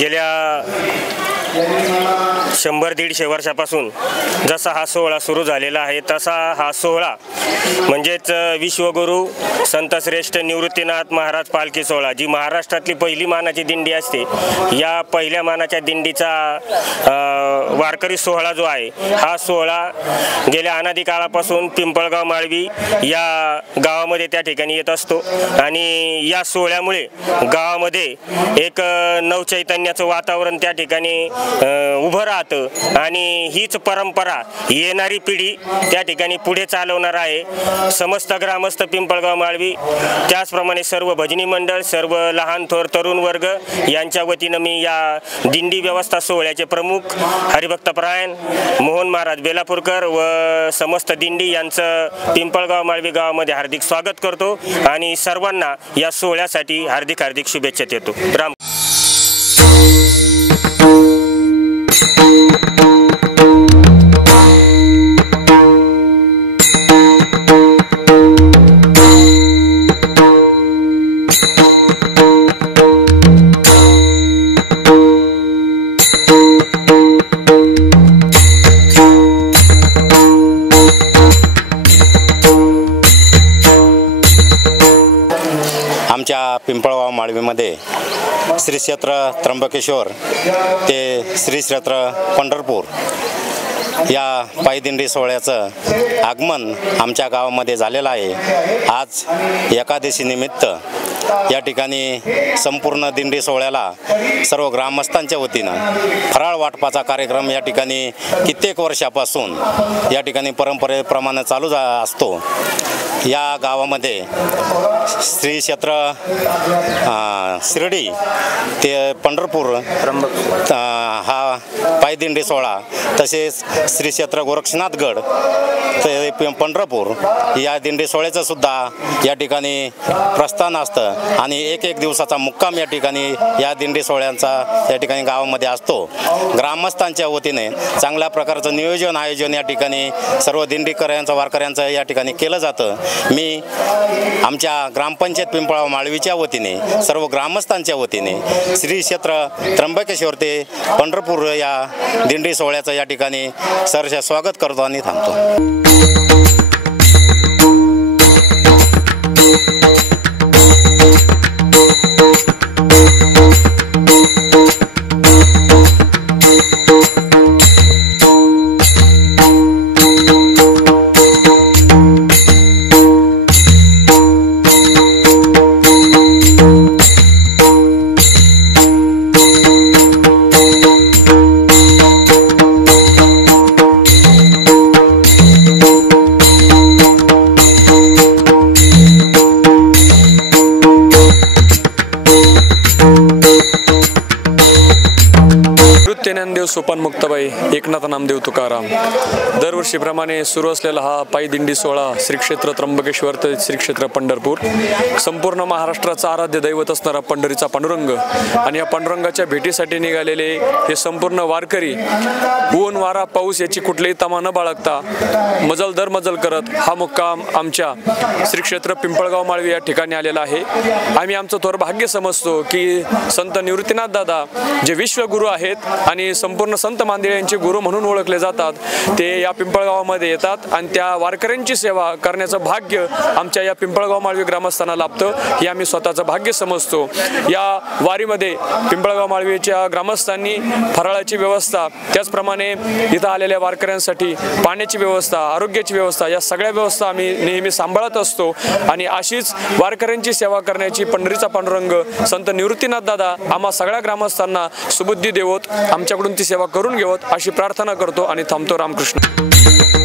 गेल्या 100-150 वर्षापासून जसा हा सोहळा सुरू झालेला आहे तसा हा सोहळा म्हणजेच विश्वगुरू संतश्रेष्ठ निवृत्तीनाथ महाराज पालखी सोहळा, जी महाराष्ट्रातली पहिली मानाची दिंडी असते, या पहिल्या मानाच्या दिंडीचा वारकरी सोहळा जो आहे, हा सोहळा गेल्या अनादी काळापासून पिंपळगाव माळवी या गावामध्ये त्या ठिकाणी येत असतो आणि या सोहळ्यामुळे गावामध्ये एक नवचैतन्याचं वातावरण त्या ठिकाणी उभं राहतं आणि हीच परंपरा येणारी पिढी त्या ठिकाणी पुढे चालवणार आहे। समस्त ग्रामस्थ पिंपळगाव माळवी, त्याचप्रमाणे सर्व भजनी मंडळ, सर्व लहान थोर तरुण वर्ग यांच्या वतीनं मी या दिंडी व्यवस्था सोहळ्याचे प्रमुख हरिभक्तपरायण मोहन महाराज बेलापूरकर व समस्त दिंडी यांचं पिंपळगाव माळवी गावामध्ये हार्दिक स्वागत करतो आणि सर्वांना या सोहळ्यासाठी हार्दिक हार्दिक शुभेच्छा देतो। राम। आमच्या पिंपळगाव माळवीमध्ये श्री क्षेत्र त्र्यंबकेश्वर ते श्री क्षेत्र पंढरपूर या पायी दिंडी सोहळ्याचं आगमन आमच्या गावामध्ये झालेलं आहे। आज एकादशी निमित्त या ठिकाणी संपूर्ण दिंडी सोहळ्याला सर्व ग्रामस्थांच्या वतीनं फराळ वाटपाचा कार्यक्रम या ठिकाणी कित्येक वर्षापासून या ठिकाणी परंपरेप्रमाणे चालू असतो। या गावामध्ये श्री क्षेत्र शिर्डी ते पंढरपूर हा पायदिंडी सोहळा, तसेच श्री क्षेत्र गोरक्षनाथगड ते पंढरपूर या दिंडी सोहळ्याचं सुद्धा या ठिकाणी प्रस्थान असतं आणि एक दिवसाचा मुक्काम या ठिकाणी या दिंडी सोहळ्यांचा या ठिकाणी गावामध्ये असतो। ग्रामस्थांच्या वतीने चांगल्या प्रकारचं नियोजन आयोजन या ठिकाणी सर्व दिंडीकरांचं वारकऱ्यांचं या ठिकाणी केलं जातं। मी आमच्या ग्रामपंचायत पिंपळगाव माळवीच्या वतीने सर्व ग्रामस्थांच्या वतीने श्री क्षेत्र त्र्यंबकेश्वर ते पंढरपूर या दिंडी सोहळ्याचं या ठिकाणी सहर्ष स्वागत करतो आणि थांबतो। सत्य ज्ञानदेव सोपान मुक्ताबाई एकनाथ नामदेव तुकाराम. दरवर्षीप्रमाणे सुरू असलेला हा पायी दिंडी सोहळा श्री क्षेत्र त्र्यंबकेश्वर ते श्री क्षेत्र पंढरपूर, संपूर्ण महाराष्ट्राचा आराध्य दैवत असणारा पंढरीचा पांडुरंग आणि या पांडुरंगाच्या भेटीसाठी निघालेले हे संपूर्ण वारकरी ऊन वारा पाऊस याची कुठलीही तमा न बाळगता मजल दर मजल करत हा मुक्काम आमच्या श्री क्षेत्र पिंपळगाव माळवी या ठिकाणी आलेला आहे. आम्ही आमचं थोर भाग्य समजतो की संत निवृत्तीनाथ दादा जे विश्वगुरू आहेत आणि संपूर्ण संत मांदिळ्यांचे गुरु म्हणून ओळखले जातात, ते या पिंपळगावामध्ये येतात आणि त्या वारकऱ्यांची सेवा करण्याचं भाग्य आमच्या या पिंपळगाव माळवी ग्रामस्थांना लाभतं. हे आम्ही स्वतःचं भाग्य समजतो. या वारीमध्ये पिंपळगाव माळवीच्या ग्रामस्थांनी फराळाची व्यवस्था, त्याचप्रमाणे इथं आलेल्या वारकऱ्यांसाठी पाण्याची व्यवस्था, आरोग्याची व्यवस्था, या सगळ्या व्यवस्था आम्ही नेहमी सांभाळत असतो आणि अशीच वारकऱ्यांची सेवा करण्याची पंढरीचा पांडुरंग संत निवृत्तीनाथ दादा आम्हा सगळ्या ग्रामस्थांना सुबुद्धी देवोत, आमच्याकडून ती सेवा करून घेवत अशी प्रार्थना करतो आणि थांबतो. रामकृष्ण.